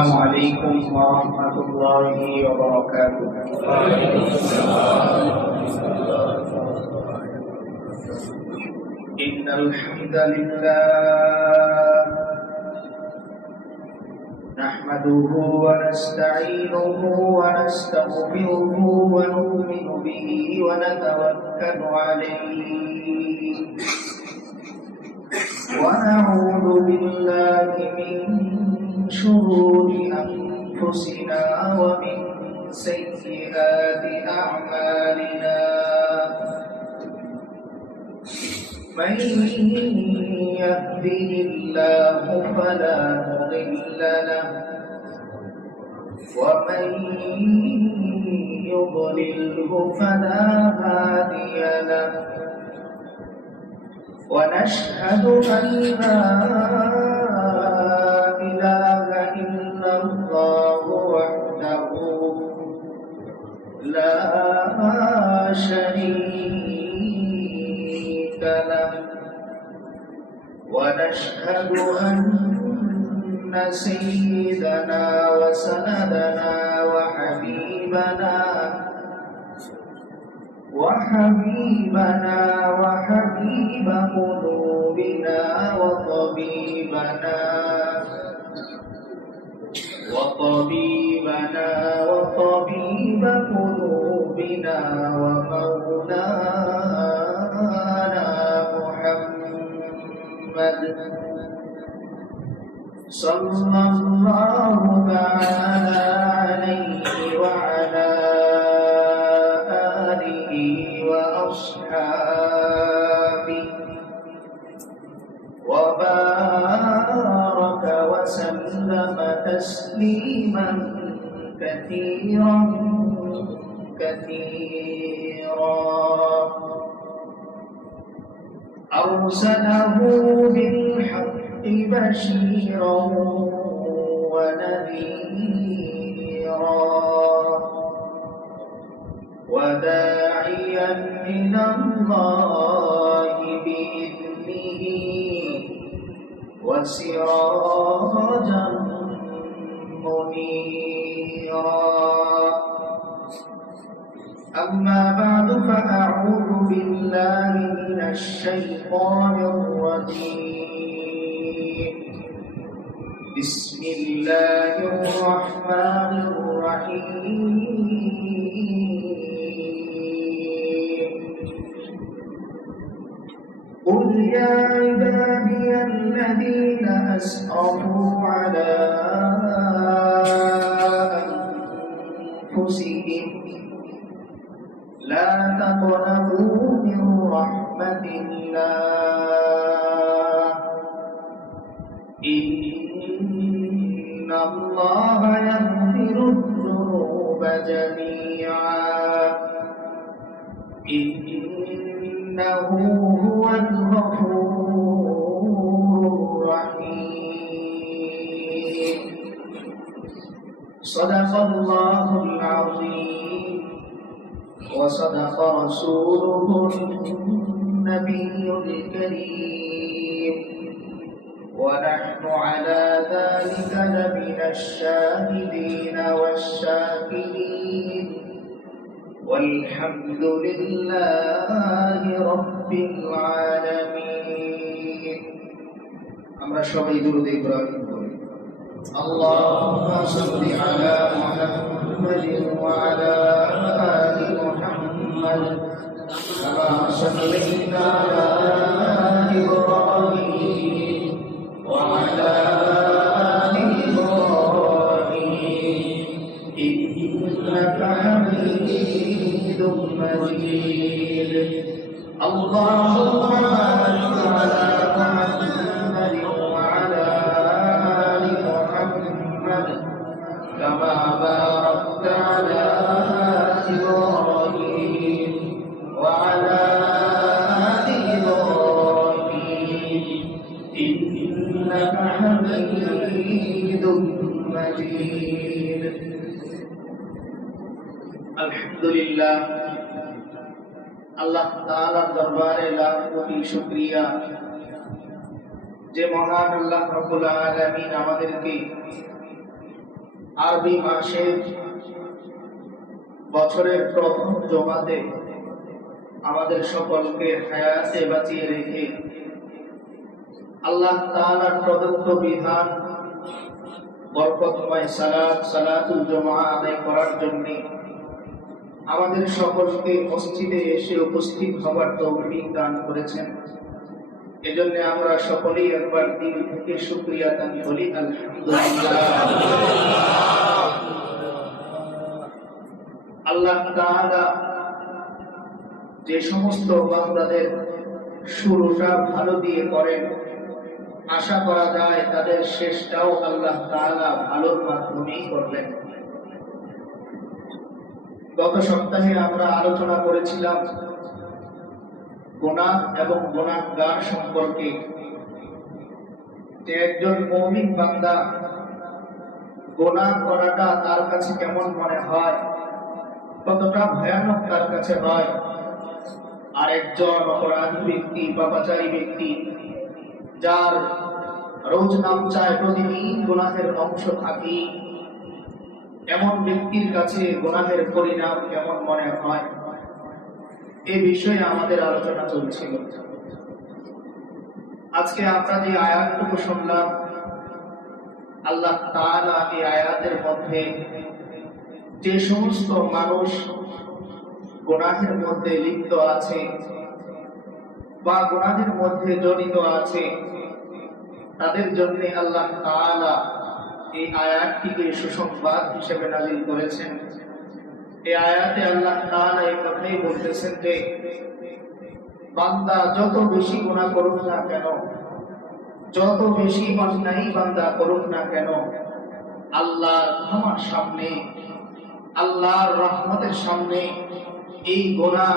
السلام عليكم ورحمة الله وبركاته. إن الحمد لله نحمده ونستعينه ونستغفره ونؤمن به ونتوكل عليه ونعوذ بالله من شرور أنفسنا ومن سيئات أعمالنا من يهده الله فلا مضل له ومن يضلله فلا هادي له ونشهد أن لا إله إلا الله وحده لا شريك له ونشهد أن سيدنا وسندنا وحبيب قلوبنا وطبيب قلوبنا ومولانا محمد صلى الله تعالى عليه وعلى آله وأصحابه وبارك وسلم تسليما كثيرا أرسله بالحق بشيرا ونذيرا وداعيا إلى الله بإذنه وسراجا منيرا أما بعد فأعوذ بالله من الشيطان الرجيم بسم الله الرحمن الرحيم قل يا عبادي الذين أسرفوا على أنفسهم لا تقنطوا من رحمة الله إن الله يغفر الذنوب جميعا إنه هو الغفور الرحيم صدق الله العظيم وصدق رسوله النبي الكريم ونحن على ذلك لمن الشاهدين والشاكرين والحمد لله رب العالمين আমরা সবাই দরুদ ইব্রাহিম পড়ি اللهم صل على محمد وعلى آل محمد كما صليت على إبراهيم وعلى آل إبراهيم إنك حميد مجيد اللهم بارك على محمد وعلى آل محمد كما باركت على إبراهيم وعلى آل إبراهيم إنك حميد مجيد الحمد لله আল্লাহ তাআলার দরবারে লাখ কোটি শুকরিয়া যে মহান আল্লাহ রাব্বুল আলামিন আমাদেরকে আরবি মাসের বছরের প্রথম জমাতে আমাদের সকলকে হায়াতে বাঁচিয়ে রেখে আল্লাহ তাআলার প্রদত্ত বিধান বরকতময় সালাতুল জুমআ আদায় করার জন্য আমাদের সকলকে মসজিদে এসে উপস্থিত হবার তৌফিক দান করেছেন। এজন্য আমরা সকলেই একবার দিল থেকে শুকরিয়া আদান করি, আলহামদুলিল্লাহ। আল্লাহ তাআলা যে সমস্ত বান্দাদের শুরুটা ভালো দিয়ে করেন, আশা করা যায় তাদের শেষটাও আল্লাহ তাআলা ভালোর মাধ্যমেই করবেন। গত সপ্তাহে আমরা আলোচনা করেছিলাম গুনাহ এবং গুনাহগার সম্পর্কে, যে একজন মুমিন বান্দা গুনাহ করাটা তার কাছে কেমন মনে হয়, কতটা ভয়ানক তার কাছে হয়। আর একজন অপরাধী ব্যক্তি, পাপাচারী ব্যক্তি, যার রোজ নাম চায়, প্রতিদিন গুনাহের অংশ থাকি, এমন ব্যক্তির কাছে গুনাহের পরিণাম কেমন মনে হয়, এ বিষয়ে আমাদের আলোচনা চলছিল। আজকে আমরা যে আয়াতটুকু শুনলাম, আল্লাহ তাআলা এই আয়াতের মধ্যে যে সমস্ত মানুষ গুনাহের মধ্যে লিপ্ত আছে বা গুনাহের মধ্যে জড়িত আছে, তাদের জন্য আল্লাহ তাআলা এই আয়াতটিকে সুসংবাদ হিসেবে নাযিল করেছেন। এই আয়াতে আল্লাহ তাআলা এই কথাই বলতেছেন যে বান্দা যত বেশি গুনাহ করুক না কেন, যত বেশি অন্যায় বান্দা করুক না কেন, আল্লাহর ক্ষমার সামনে, আল্লাহর রহমতের সামনে এই গুনাহ